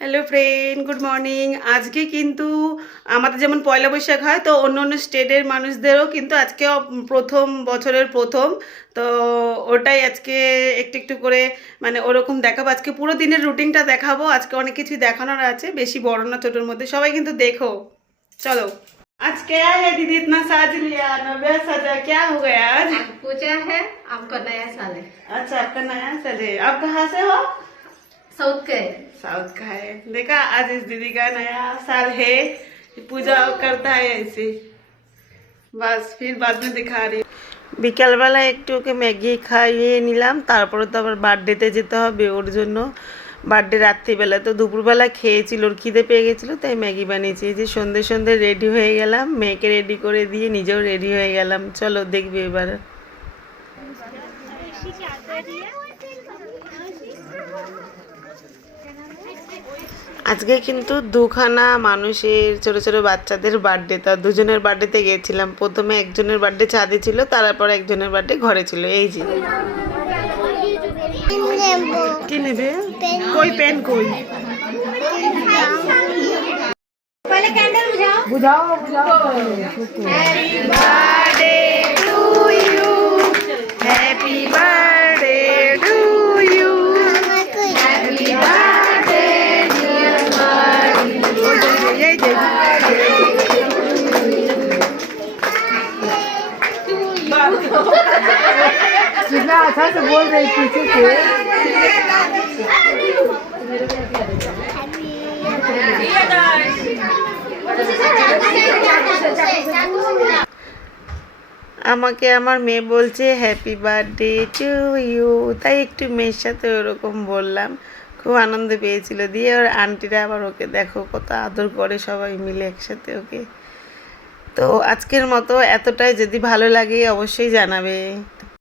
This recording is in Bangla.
হ্যালো ফ্রেন্ড গুড মর্নিং আজকে কিন্তু আমাদের যেমন পয়লা বৈশাখ হয় তো অন্য অন্য স্টেটের মানুষদেরও কিন্তু আজকে প্রথম বছরের প্রথম তো ওটাই আজকে একটু একটু করে মানে ওরকম দেখাবো আজকে পুরো দিনের রুটিনটা দেখাবো আজকে অনেক কিছুই দেখানোর আছে বেশি বড় না ছোটোর মধ্যে সবাই কিন্তু দেখো চলো आज क्या है दीदी इतना साज लिया नव्या सजा क्या हो गया आज आज पूजा है आपका नया साल है अच्छा आपका नया साल है आप कहाँ से हो साउथ के साउथ का है देखा आज इस दीदी का नया साल है पूजा करता है ऐसे बस फिर बाद में दिखा रही বিকালবেলা একটু ওকে ম্যাগি খাইয়ে নিলাম তারপরে তো আবার বার্থডেতে যেতে হবে ওর জন্য বার্থডে রাত্রিবেলা তো দুপুরবেলা খেয়েছিল ওর খিদে পেয়ে গেছিলো তাই ম্যাগি বানিয়েছি এই যে সন্ধে সন্ধে রেডি হয়ে গেলাম মেয়েকে রেডি করে দিয়ে নিজেও রেডি হয়ে গেলাম চলো দেখবি এবার আজকে কিন্তু দুখানা মানুষের ছোট ছোট বাচ্চাদের বার্থডে তা দুজনের বার্থডেতে গিয়েছিলাম। প্রথমে একজনের বার্থডে ছাদে ছিল তারপর একজনের বার্থডে ঘরে ছিল। এই যে। কি নেবে? কই পেন কই? birthday कितना अच्छा से बोल रही पीछे से আমাকে আমার মেয়ে বলছে হ্যাপি বার্থডে টু ইউ তাই একটু মেয়ের সাথে ওরকম বললাম খুব আনন্দ পেয়েছিল দিয়ে ওর আন্টিরা আবার ওকে দেখো কত আদর করে সবাই মিলে একসাথে ওকে তো আজকের মতো এতটাই। যদি ভালো লাগে অবশ্যই জানাবে।